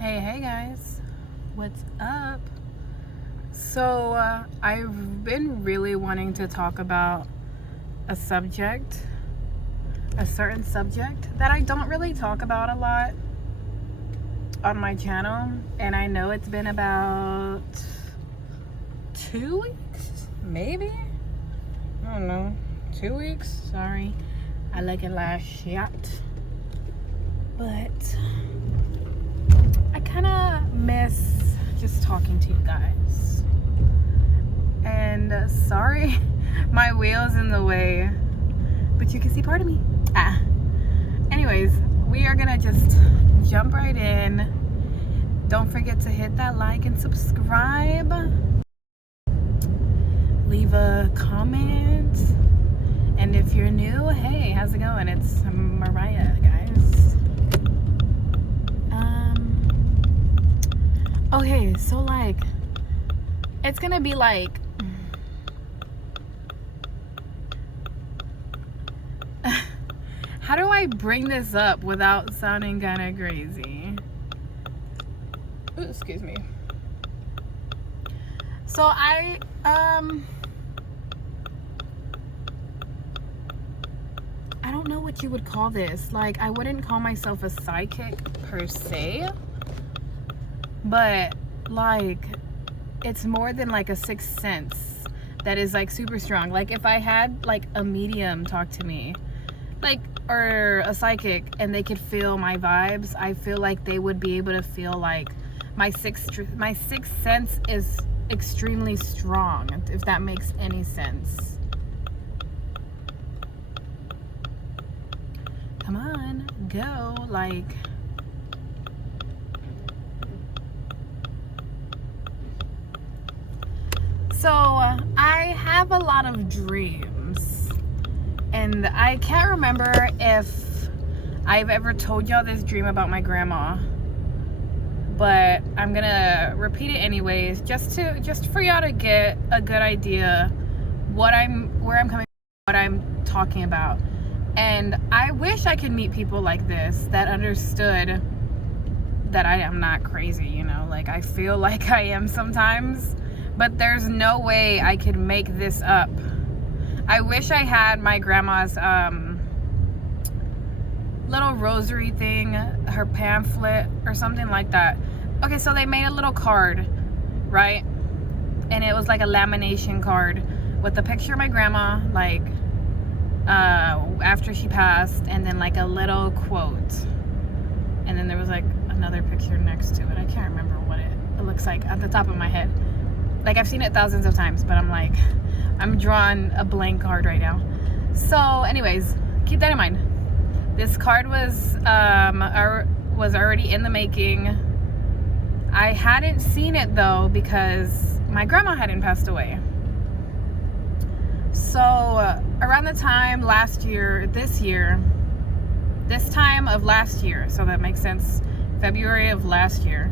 Hey guys, what's up? So I've been really wanting to talk about a certain subject that I don't really talk about a lot on my channel, and I know it's been about 2 weeks, maybe? I don't know, 2 weeks? Sorry, I like it last shot, but I kind of miss just talking to you guys. And sorry, my wheel's in the way, but you can see part of me. Anyways, we are gonna just jump right in. Don't forget to hit that like and subscribe. Leave a comment. And if you're new, hey, how's it going? It's Mariah, guys. Okay, so like, it's gonna be like, how do I bring this up without sounding kind of crazy? Ooh, excuse me. So I don't know what you would call this. Like, I wouldn't call myself a psychic per se, but like, it's more than like a sixth sense that is like super strong. Like, if I had like a medium talk to me, like, or a psychic, and they could feel my vibes, I feel like they would be able to feel like my sixth sense is extremely strong, if that makes any sense. Come on, go. Like, so I have a lot of dreams, and I can't remember if I've ever told y'all this dream about my grandma, but I'm gonna repeat it anyways, just for y'all to get a good idea where I'm coming from, what I'm talking about. And I wish I could meet people like this that understood that I am not crazy, you know? Like, I feel like I am sometimes, but there's no way I could make this up. I wish I had my grandma's little rosary thing, her pamphlet or something like that. Okay, so they made a little card, right? And it was like a lamination card with a picture of my grandma, like, after she passed, and then like a little quote, and then there was like another picture next to it. I can't remember what it looks like at the top of my head. Like, I've seen it thousands of times, but I'm drawing a blank card right now. So anyways, keep that in mind. This card was already in the making. I hadn't seen it though because my grandma hadn't passed away. So around the time this time of last year, so that makes sense, February of last year,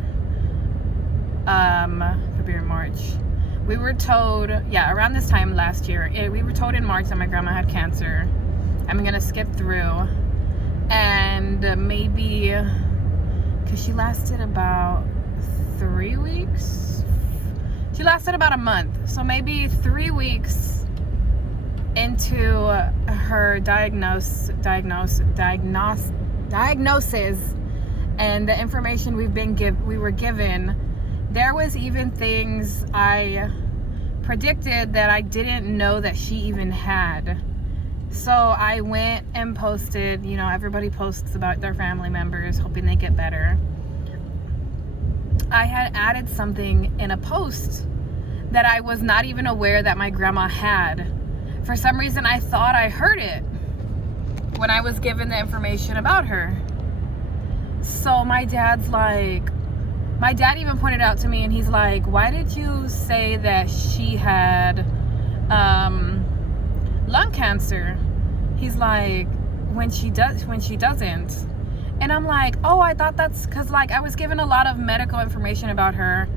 February, March, we were told, yeah, around this time last year, we were told in March that my grandma had cancer. I'm gonna skip through, and maybe, because she lasted about 3 weeks, she lasted about a month, so maybe 3 weeks into her diagnosis and the information we were given, there was even things I predicted that I didn't know that she even had. So I went and posted, you know, everybody posts about their family members hoping they get better. I had added something in a post that I was not even aware that my grandma had. For some reason, I thought I heard it when I was given the information about her. So my dad even pointed out to me, and he's like, why did you say that she had lung cancer? He's like, when she doesn't. And I'm like, oh, I thought that's because, like, I was given a lot of medical information about her.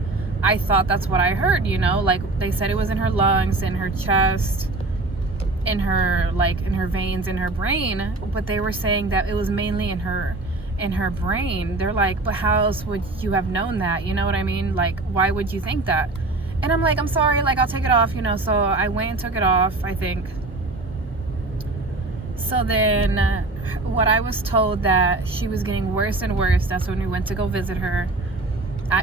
I thought that's what I heard, you know, like they said it was in her lungs, in her chest, in her veins, in her brain, but they were saying that it was mainly in her in her brain. They're like, but how else would you have known that? You know what I mean? Like, why would you think that? And I'm like, I'm sorry, like, I'll take it off, you know. So I went and took it off, I think. So then what I was told that she was getting worse and worse. That's when we went to go visit her.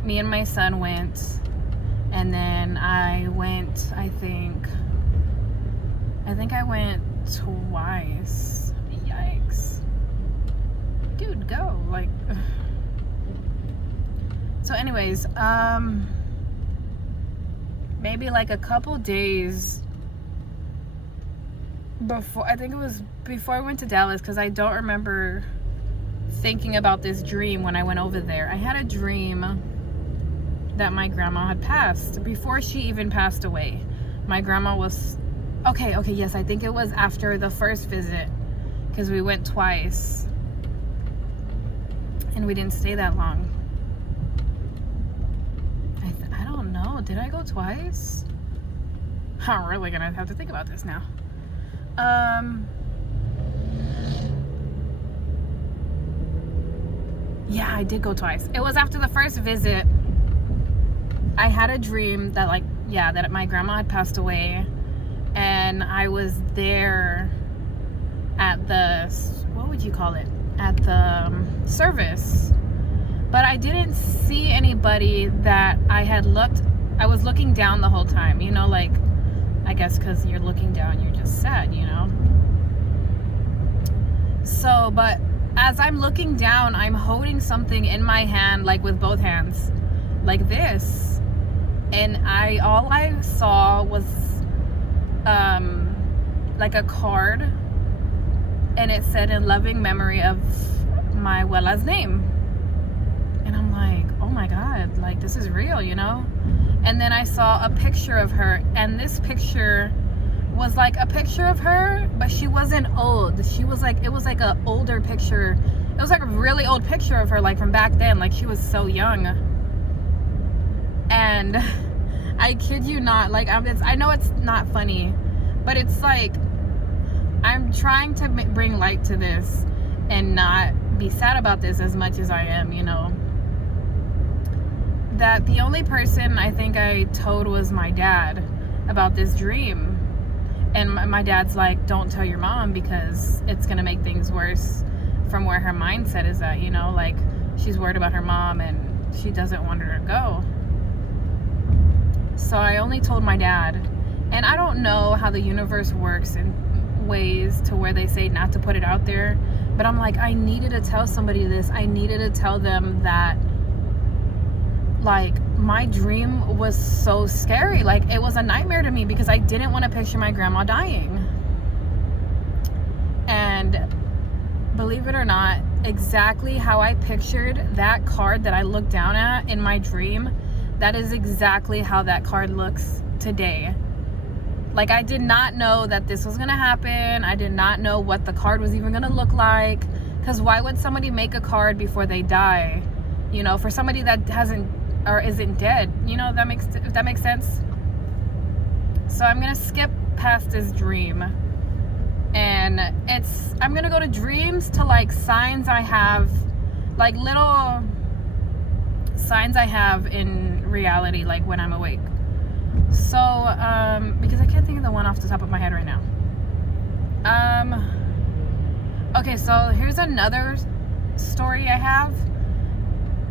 Me and my son went. And then I went, I think I went twice. Yikes. Dude, go. Like, so anyways, maybe like a couple days before, I think it was before I went to Dallas, because I don't remember thinking about this dream when I went over there. I had a dream that my grandma had passed before she even passed away. My grandma was okay, yes, I think it was after the first visit, because we went twice and we didn't stay that long. I don't know, did I go twice? I'm really gonna have to think about this now. Yeah, I did go twice. It was after the first visit. I had a dream that, like, yeah, that my grandma had passed away, and I was there at the, what would you call it? At the service. But I didn't see anybody that I was looking down the whole time, you know, like, I guess because you're looking down, you're just sad, you know? So, but as I'm looking down, I'm holding something in my hand, like with both hands, like this. And all I saw was like a card, and it said, in loving memory of my abuela's name. And I'm like, oh my God, like, this is real, you know? And then I saw a picture of her, and this picture was like a picture of her, but she wasn't old. She was like, it was like a older picture. It was like a really old picture of her, like from back then, like she was so young. And I kid you not, like, I know it's not funny, but it's like, I'm trying to bring light to this and not be sad about this as much as I am, you know. That the only person I think I told was my dad about this dream. And my dad's like, don't tell your mom, because it's going to make things worse from where her mindset is at, you know, like, she's worried about her mom and she doesn't want her to go. So I only told my dad. And I don't know how the universe works in ways to where they say not to put it out there, but I'm like, I needed to tell somebody this. I needed to tell them that, like, my dream was so scary. Like, it was a nightmare to me, because I didn't want to picture my grandma dying. And believe it or not, exactly how I pictured that card that I looked down at in my dream, that is exactly how that card looks today. Like, I did not know that this was going to happen. I did not know what the card was even going to look like. Because why would somebody make a card before they die? You know, for somebody that hasn't or isn't dead, you know, if that makes sense. So I'm gonna skip past this dream, and I'm gonna go to dreams to, like, signs I have, like little signs I have in reality, like when I'm awake. So because I can't think of the one off the top of my head right now. Okay, so here's another story I have.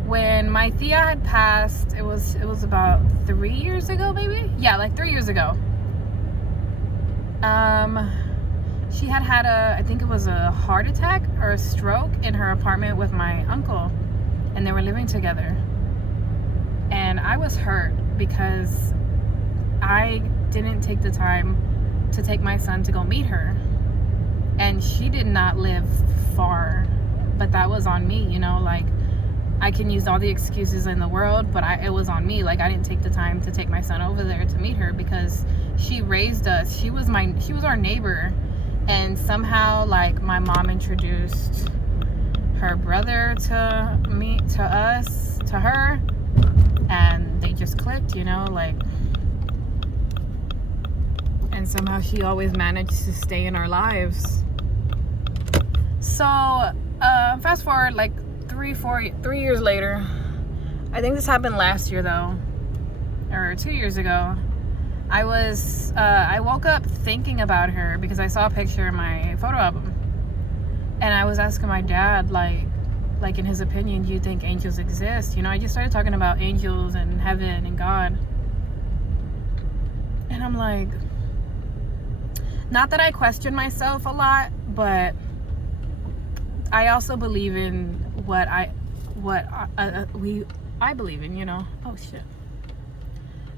When my Thea had passed, it was about 3 years ago, maybe? Yeah, like 3 years ago. She had I think it was a heart attack or a stroke in her apartment with my uncle, and they were living together. And I was hurt because I didn't take the time to take my son to go meet her. And she did not live far, but that was on me, you know, like, I can use all the excuses in the world, but it was on me. Like, I didn't take the time to take my son over there to meet her, because she raised us. She was our neighbor, and somehow, like, my mom introduced her brother to her, and they just clicked, you know, like, and somehow she always managed to stay in our lives. So fast forward, like, 3 years later, I think this happened last year though, or 2 years ago. I woke up thinking about her because I saw a picture in my photo album, and I was asking my dad, like in his opinion, do you think angels exist? You know, I just started talking about angels and heaven and God, and I'm like, not that I question myself a lot, but I also believe in what I believe in, you know. Oh shit.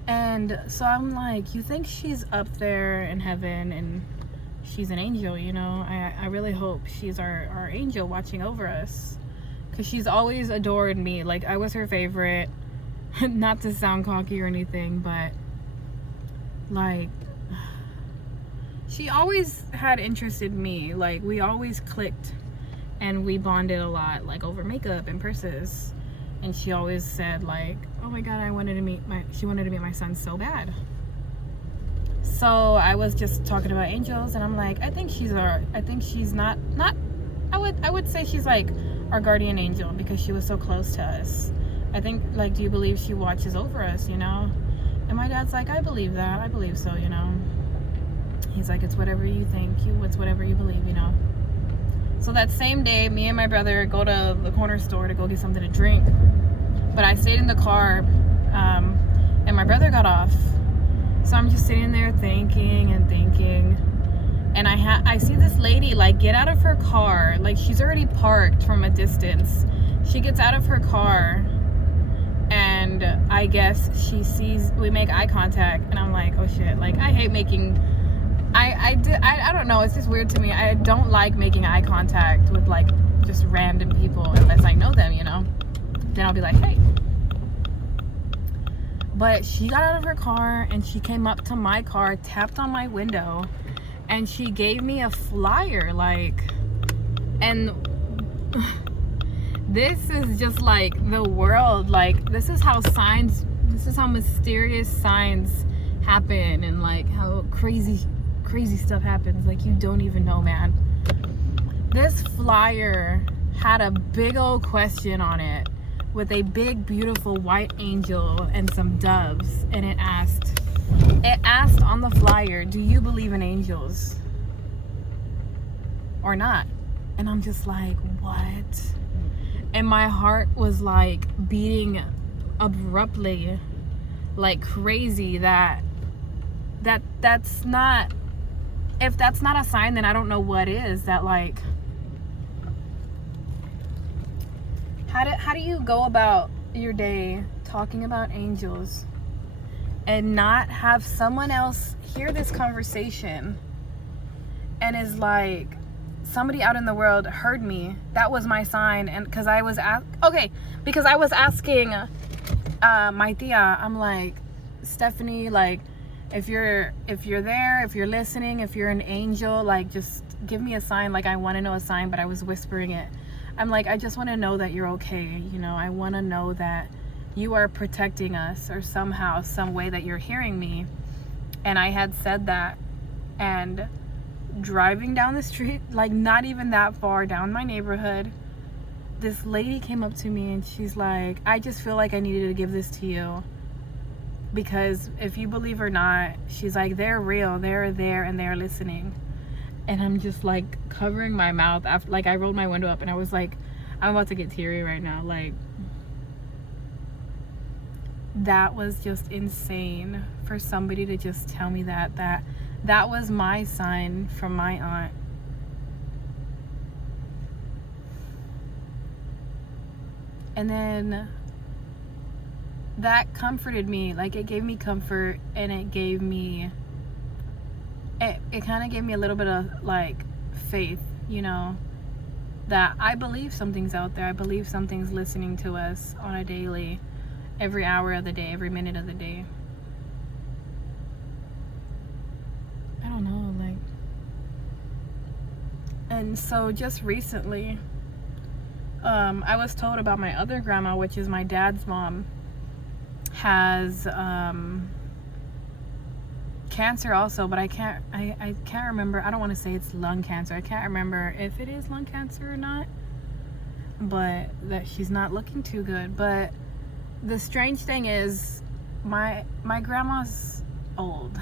And so I'm like, you think she's up there in heaven and she's an angel, you know? I really hope she's our angel watching over us, because she's always adored me. Like, I was her favorite. Not to sound cocky or anything, but like, she always had interest in me. Like, we always clicked and we bonded a lot, like over makeup and purses. And she always said, like, oh my God, she wanted to meet my son so bad. So I was just talking about angels, and I'm like, I would say she's like our guardian angel, because she was so close to us. I think, like, do you believe she watches over us, you know? And my dad's like, I believe that. I believe so, you know? He's like, it's whatever you think, it's whatever you believe, you know? So that same day, me and my brother go to the corner store to go get something to drink. But I stayed in the car, and my brother got off. So I'm just sitting there thinking. And I see this lady, like, get out of her car. Like, she's already parked from a distance. She gets out of her car, and I guess she sees, we make eye contact. And I'm like, oh shit. Like, I hate making... I don't know, it's just weird to me. I don't like making eye contact with, like, just random people unless I know them, you know? Then I'll be like, hey. But she got out of her car and she came up to my car, tapped on my window, and she gave me a flyer, like, and this is just like the world. Like, this is how mysterious signs happen, and like how crazy stuff happens. Like, you don't even know, man. This flyer had a big old question on it with a big beautiful white angel and some doves, and it asked on the flyer, do you believe in angels or not? And I'm just like, what? And my heart was like beating abruptly, like crazy. That's not, if that's not a sign, then I don't know what is. That, like, how do you go about your day talking about angels and not have someone else hear this conversation and is like, somebody out in the world heard me, that was my sign? And because I was asking my tia, I'm like, Stephanie, like, if you're there, if you're listening, if you're an angel, like, just give me a sign. Like, I want to know a sign. But I was whispering it. I'm like, I just want to know that you're okay, you know? I want to know that you are protecting us, or somehow, some way that you're hearing me. And I had said that, and driving down the street, like not even that far down my neighborhood, this lady came up to me and she's like, I just feel like I needed to give this to you, because if you believe or not, she's like, they're real, they're there, and they're listening. And I'm just like covering my mouth after, like, I rolled my window up and I was like, I'm about to get teary right now. Like, that was just insane for somebody to just tell me that was my sign from my aunt. And then that comforted me. Like, it gave me comfort, and it kind of gave me a little bit of, like, faith, you know, that I believe something's out there. I believe something's listening to us on a daily, every hour of the day, every minute of the day. I don't know, like. And so just recently, I was told about my other grandma, which is my dad's mom, has cancer also, but I can't remember. I don't want to say it's lung cancer. I can't remember if it is lung cancer or not. but that she's not looking too good. But the strange thing is, my grandma's old.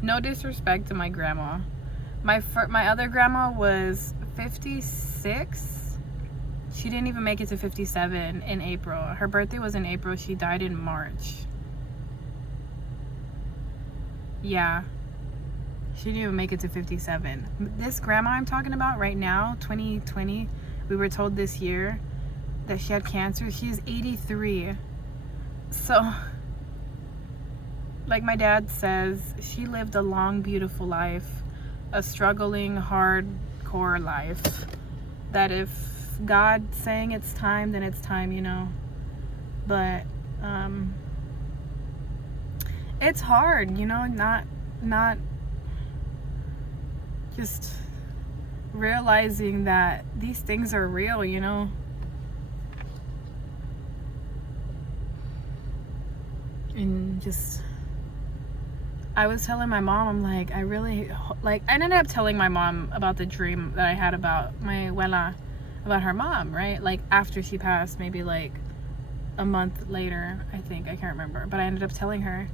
No disrespect to my grandma. My other grandma was 56. She didn't even make it to 57 in April. Her birthday was in April. She died in March. Yeah. She didn't even make it to 57. This grandma I'm talking about right now, 2020, we were told this year that she had cancer. She's 83. So, like my dad says, she lived a long, beautiful life. A struggling, hardcore life. That if God's saying it's time, then it's time, you know. But, it's hard, you know, not just realizing that these things are real, you know. And just, I was telling my mom, I'm like, I ended up telling my mom about the dream that I had about my abuela, about her mom, right? Like after she passed, maybe like a month later, I think, I can't remember, but I ended up telling her,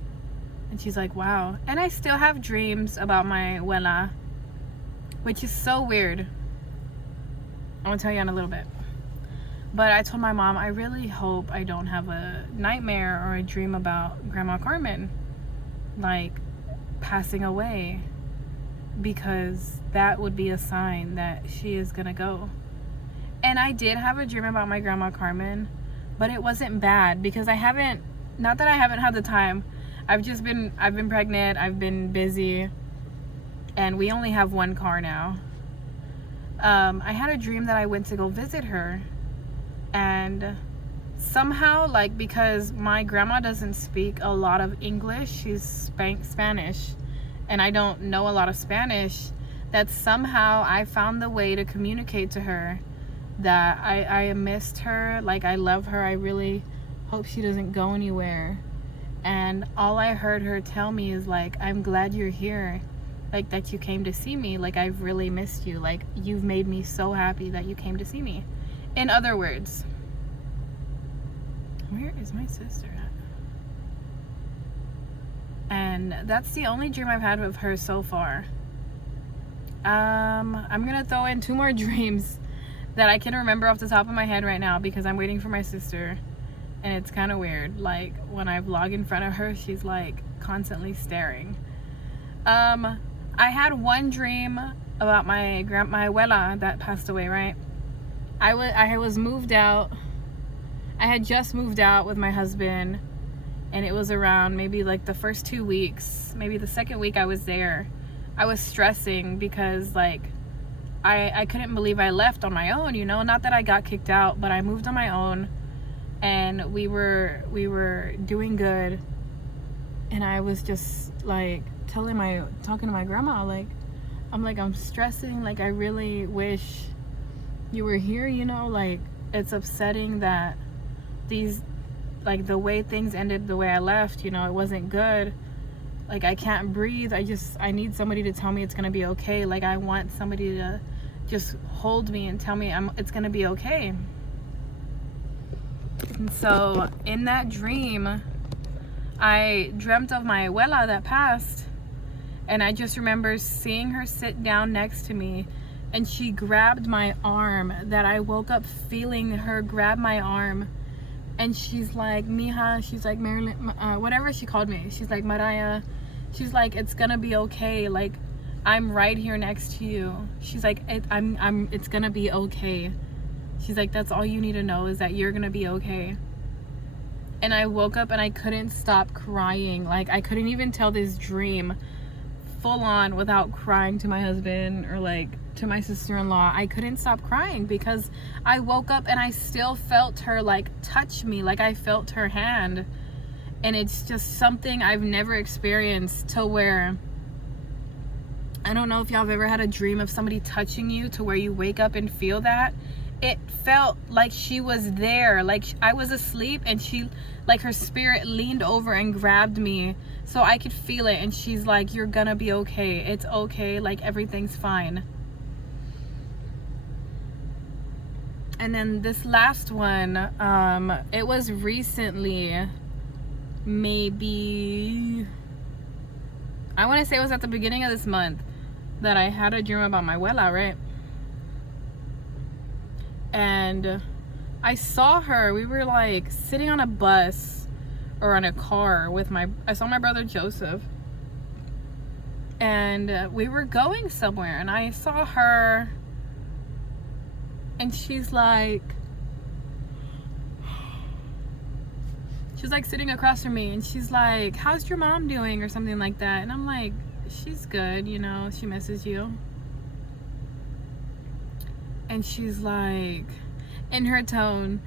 and she's like, wow. And I still have dreams about my abuela, which is so weird. I'm gonna tell you in a little bit. But I told my mom, I really hope I don't have a nightmare or a dream about Grandma Carmen, like, passing away, because that would be a sign that she is gonna go. And I did have a dream about my Grandma Carmen, but it wasn't bad, because not that I haven't had the time. I've been pregnant, I've been busy, and we only have one car now. I had a dream that I went to go visit her, and somehow, like, because my grandma doesn't speak a lot of English, she's Spanish, and I don't know a lot of Spanish, that somehow I found the way to communicate to her that I missed her, like, I love her, I really hope she doesn't go anywhere. And all I heard her tell me is, like, I'm glad you're here, like, that you came to see me, like, I've really missed you, like, you've made me so happy that you came to see me. In other words, where is my sister at? And that's the only dream I've had of her so far. I'm gonna throw in 2 more dreams that I can remember off the top of my head right now, because I'm waiting for my sister, and it's kind of weird. Like, when I vlog in front of her, she's like constantly staring. I had one dream about my abuela that passed away, right? I was moved out. I had just moved out with my husband, and it was around maybe like the first 2 weeks, maybe the second week I was there. I was stressing because, like, I couldn't believe I left on my own, you know. Not that I got kicked out, but I moved on my own, and we were doing good, and I was just like talking to my grandma, like, I'm stressing, like, I really wish you were here, you know, like, it's upsetting that like, the way things ended, the way I left, you know, it wasn't good. Like, I can't breathe. I need somebody to tell me it's gonna be okay. Like, I want somebody to just hold me and tell me it's gonna be okay. And so in that dream, I dreamt of my abuela that passed, and I just remember seeing her sit down next to me, and she grabbed my arm, that I woke up feeling her grab my arm, and she's like, Mija, she's like, Marilyn, whatever she called me, she's like, Mariah, she's like, it's gonna be okay, like, I'm right here next to you. She's like, it's gonna be okay. She's like, that's all you need to know, is that you're gonna be okay. And I woke up and I couldn't stop crying. Like, I couldn't even tell this dream full on without crying to my husband or like to my sister-in-law. I couldn't stop crying because I woke up and I still felt her like touch me, like I felt her hand. And it's just something I've never experienced, to where, I don't know if y'all have ever had a dream of somebody touching you to where you wake up and feel that. It felt like she was there, like I was asleep and she, like, her spirit leaned over and grabbed me so I could feel it, and she's like, you're gonna be okay, it's okay, like, everything's fine. And then this last one, it was recently, maybe, I want to say it was at the beginning of this month, that I had a dream about my abuela, right? And I saw her. We were like sitting on a bus or on a car with I saw my brother Joseph. And we were going somewhere, and I saw her, and she's like sitting across from me, and she's like, how's your mom doing, or something like that. And I'm like, she's good, you know, she misses you. And she's like, in her tone,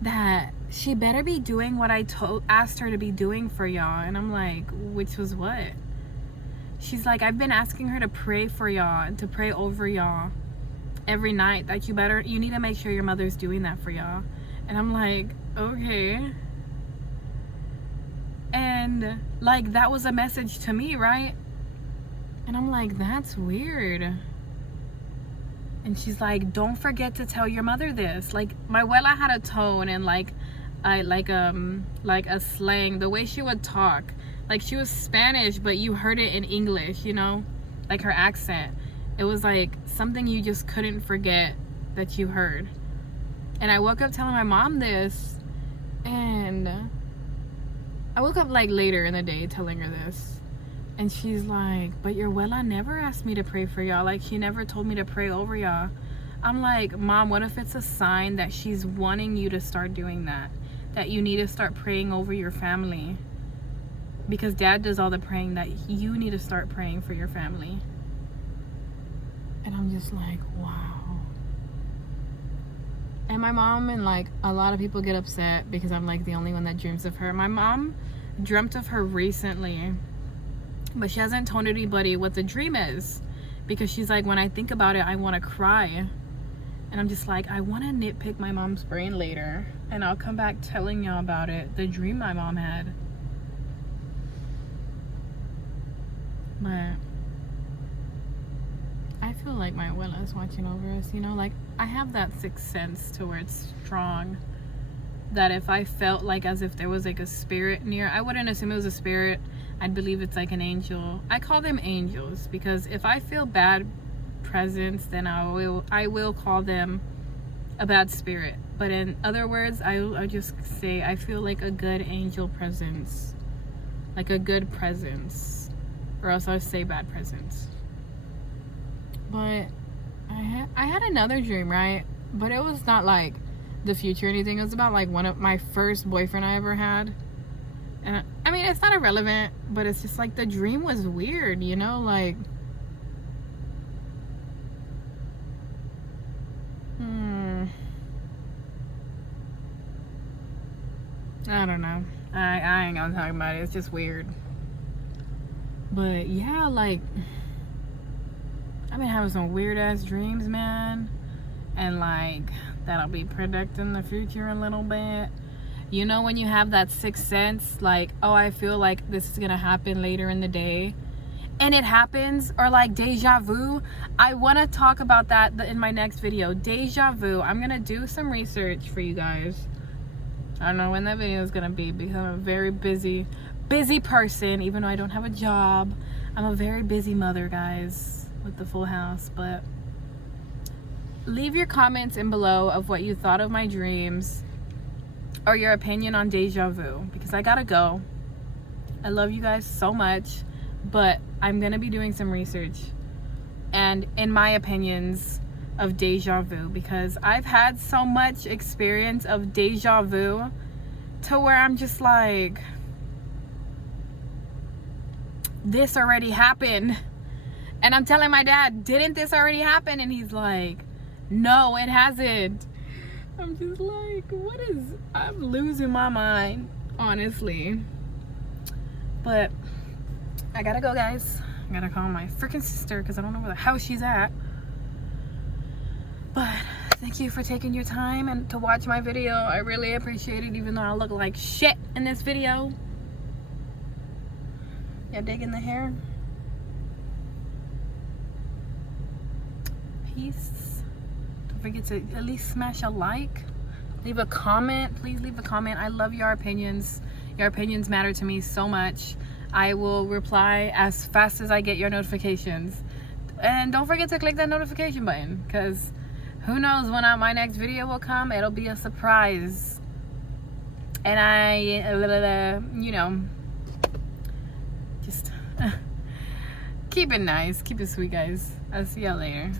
that she better be doing what I asked her to be doing for y'all. And I'm like, which was what? She's like, I've been asking her to pray for y'all and to pray over y'all every night, that you need to make sure your mother's doing that for y'all. And I'm like, okay. And like, that was a message to me, right? And I'm like, that's weird. And she's like, don't forget to tell your mother this. Like, my abuela had a tone and like a slang, the way she would talk. Like, she was Spanish, but you heard it in English, you know? Like, her accent. It was like something you just couldn't forget that you heard. And I woke up telling my mom this, and I woke up like later in the day telling her this. And she's like, but your abuela never asked me to pray for y'all. Like, she never told me to pray over y'all. I'm like, Mom, what if it's a sign that she's wanting you to start doing that? That you need to start praying over your family? Because Dad does all the praying, that you need to start praying for your family. And I'm just like, wow. And my mom and like a lot of people get upset because I'm like the only one that dreams of her. My mom dreamt of her recently, but she hasn't told anybody what the dream is, because she's like, when I think about it, I want to cry. And I'm just like, I want to nitpick my mom's brain later, and I'll come back telling y'all about it, the dream my mom had. But I feel like my abuela is watching over us, you know? Like, I have that sixth sense to where it's strong, that if I felt like as if there was like a spirit near, I wouldn't assume it was a spirit. I'd believe it's like an angel. I call them angels, because if I feel bad presence, then I will call them a bad spirit. But in other words, I just say I feel like a good angel presence, like a good presence, or else I'll say bad presence. But I had another dream, right? But it was not like the future or anything. It was about like one of my first boyfriend I ever had. And I mean, it's not irrelevant, but it's just like the dream was weird, you know? Like, I don't know. I ain't gonna talk about it. It's just weird. But yeah, like, I've been having some weird ass dreams, man. And like, that'll be predicting the future a little bit. You know, when you have that sixth sense, like, oh, I feel like this is gonna happen later in the day, and it happens, or like deja vu. I want to talk about that in my next video. Deja vu. I'm gonna do some research for you guys. I don't know when that video is gonna be, because I'm a very busy person. Even though I don't have a job, I'm a very busy mother, guys, with the full house. But leave your comments in below of what you thought of my dreams, or your opinion on deja vu, because I gotta go. I love you guys so much, but I'm gonna be doing some research and in my opinions of deja vu, because I've had so much experience of deja vu to where I'm just like, this already happened. And I'm telling my dad, didn't this already happen? And he's like, no, it hasn't. I'm just like, I'm losing my mind, honestly. But I gotta go, guys. I gotta call my freaking sister, because I don't know where the hell she's at. But thank you for taking your time and to watch my video. I really appreciate it, even though I look like shit in this video. Yeah, digging the hair. Peace. Don't forget to at least smash a like. Leave a comment. Please leave a comment. I love your opinions. Your opinions matter to me so much. I will reply as fast as I get your notifications. And don't forget to click that notification button, because who knows when my next video will come. It'll be a surprise. And I, you know, just keep it nice. Keep it sweet, guys. I'll see y'all later.